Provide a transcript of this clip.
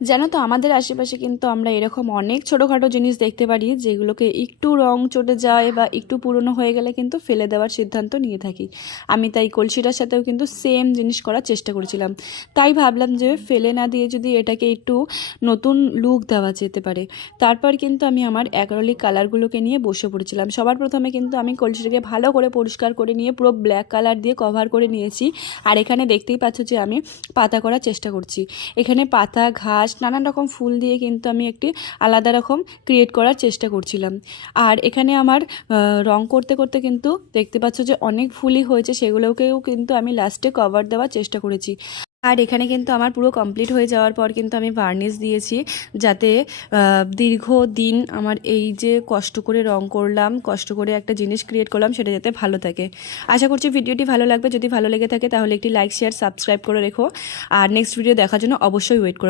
জানো তো আমাদের আশেপাশে কিন্তু আমরা এরকম অনেক ছোটোখাটো জিনিস দেখতে পারি যেগুলোকে একটু রং চটে যায় বা একটু পুরনো হয়ে গেলে কিন্তু ফেলে দেওয়ার সিদ্ধান্ত নিয়ে থাকি। আমি তাই কলসিটার সাথেও কিন্তু সেম জিনিস করার চেষ্টা করেছিলাম। তাই ভাবলাম যে ফেলে না দিয়ে যদি এটাকে একটু নতুন লুক দেওয়া যেতে পারে। তারপর কিন্তু আমি আমার অ্যাক্রিলিক কালারগুলোকে নিয়ে বসে পড়েছিলাম। সবার প্রথমে কিন্তু আমি কলসিটাকে ভালো করে পরিষ্কার করে নিয়ে পুরো ব্ল্যাক কালার দিয়ে কভার করে নিয়েছি। আর এখানে দেখতেই পাচ্ছ যে আমি পাতা করার চেষ্টা করছি। এখানে পাতা, ঘাস, নানান রকম ফুল দিয়ে কিন্তু আমি একটি আলাদা রকম ক্রিয়েট করার চেষ্টা করছিলাম। আর এখানে আমার রং করতে করতে কিন্তু দেখতে পাচ্ছ যে অনেক ফুলই হয়েছে, সেগুলোকেও কিন্তু আমি লাস্টে কভার দেওয়ার চেষ্টা করেছি। আর এখানে কিন্তু আমার পুরো কমপ্লিট হয়ে যাওয়ার পর কিন্তু আমি ভার্নিশ দিয়েছি, যাতে দীর্ঘদিন আমার এই যে কষ্ট করে রং করলাম, কষ্ট করে একটা জিনিস ক্রিয়েট করলাম, সেটা যাতে ভালো থাকে। আশা করছি ভিডিওটি ভালো লাগবে। যদি ভালো লেগে থাকে তাহলে একটি লাইক, শেয়ার, সাবস্ক্রাইব করে রেখো। আর নেক্সট ভিডিও দেখার জন্য অবশ্যই ওয়েট করো।